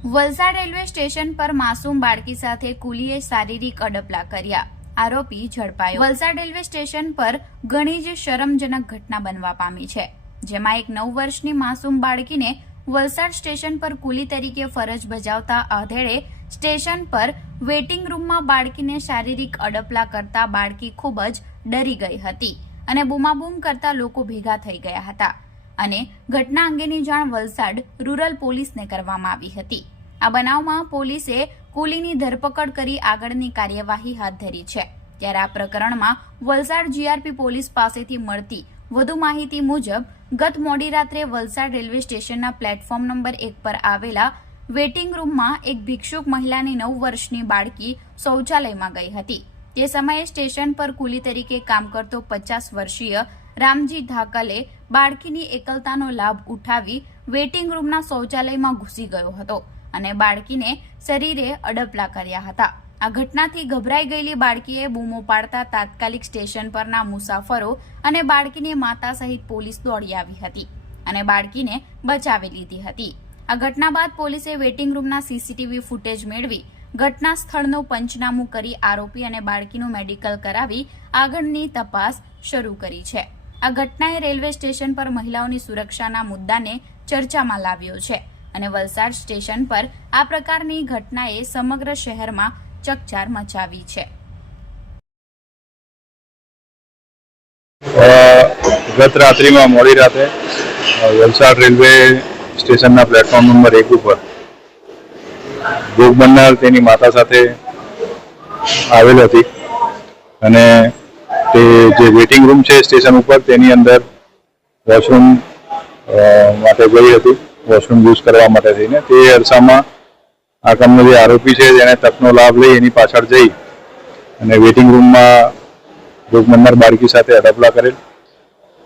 Valsad railway station પર માસૂમ બાળકી સાથે કુલીએ શારીરિક અડપલા કર્યા. આરોપી ઝડપાયો. વલસાડ રેલવે સ્ટેશન પર ઘણી જ શરમજનક ઘટના બનવા પામી છે, જેમાં એક નવ વર્ષની માસૂમ બાળકીને વલસાડ સ્ટેશન પર કુલી તરીકે ફરજ બજાવતા આધેડે સ્ટેશન પર વેટિંગ રૂમમાં બાળકીને શારીરિક અડપલા કરતા બાળકી ખૂબ જ ડરી ગઈ હતી અને બૂમાબૂમ કરતા લોકો ભેગા થઈ ગયા હતા. અને ઘટના અંગેની જાણ વલસાડ રૂરલ પોલીસને કરવામાં આવી હતી. આ બનાવમાં પોલીસે કુલીની ધરપકડ કરી આગળની કાર્યવાહી હાથ ધરી છે. ત્યારે આ પ્રકરણમાં વલસાડ જીઆરપી પોલીસ પાસેથી મળતી વધુ માહિતી મુજબ, ગત મોડી રાત્રે વલસાડ રેલવે સ્ટેશનના પ્લેટફોર્મ નંબર એક પર આવેલા વેટિંગ રૂમમાં એક ભિક્ષુક મહિલાની નવ વર્ષની બાળકી શૌચાલયમાં ગઈ હતી. તે સમયે સ્ટેશન પર કુલી તરીકે કામ કરતો પચાસ વર્ષીય રામજી ધાકલે બાળકીની એકલતાનો લાભ ઉઠાવી વેટિંગ રૂમના શૌચાલયમાં ઘૂસી ગયો હતો અને બાળકીને શરીરે અડપલા કર્યા હતા. આ ઘટનાથી ગભરાઈ ગયેલી બાળકીએ બૂમો પાડતા તાત્કાલિક સ્ટેશન પરના મુસાફરો અને બાળકીની માતા સહિત પોલીસ દોડી આવી હતી અને બાળકીને બચાવી લીધી હતી. આ ઘટના બાદ પોલીસે વેટિંગ રૂમના સીસીટીવી ફૂટેજ મેળવી ઘટના સ્થળનું પંચનામું કરી આરોપી અને બાળકીનું મેડિકલ કરાવી આગળની તપાસ શરૂ કરી છે. આ ઘટનાએ રેલવે સ્ટેશન પર મહિલાઓની સુરક્ષાના મુદ્દાને ચર્ચામાં લાવ્યો છે અને વલસાડ સ્ટેશન પર આ પ્રકારની ઘટનાએ સમગ્ર શહેરમાં ચકચાર મચાવી છે. ગત રાત્રિમાં મોડી રાતે વલસાડ રેલવે સ્ટેશનના પ્લેટફોર્મ નંબર એક ઉપર ભોગ બનનાર તેની માતા સાથે આવેલ હતી અને તે જે વેટિંગ રૂમ છે સ્ટેશન ઉપર, તેની અંદર વોશરૂમ માટે ગઈ હતી. વોશરૂમ યુઝ કરવા માટે થઈને તે અરસામાં આ કામનો જે આરોપી છે તેને તકનો લાભ લઈ એની પાછળ જઈ અને વેટિંગ રૂમમાં ભોગ નંબર બાળકી સાથે અડપલા કરેલ.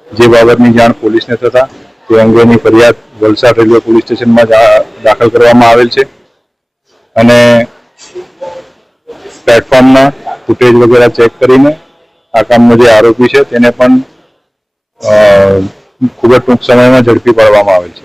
જે બાબતની જાણ પોલીસને થતા તે અંગેની ફરિયાદ વલસાડ રેલવે પોલીસ સ્ટેશનમાં દાખલ કરવામાં આવેલ છે. અને પ્લેટફોર્મના ફૂટેજ વગેરે ચેક કરીને આ કામનો જે આરોપી છે, તેને પણ ખૂબ જ ટૂંક સમયમાં ઝડપી પાડવામાં આવેલ છે.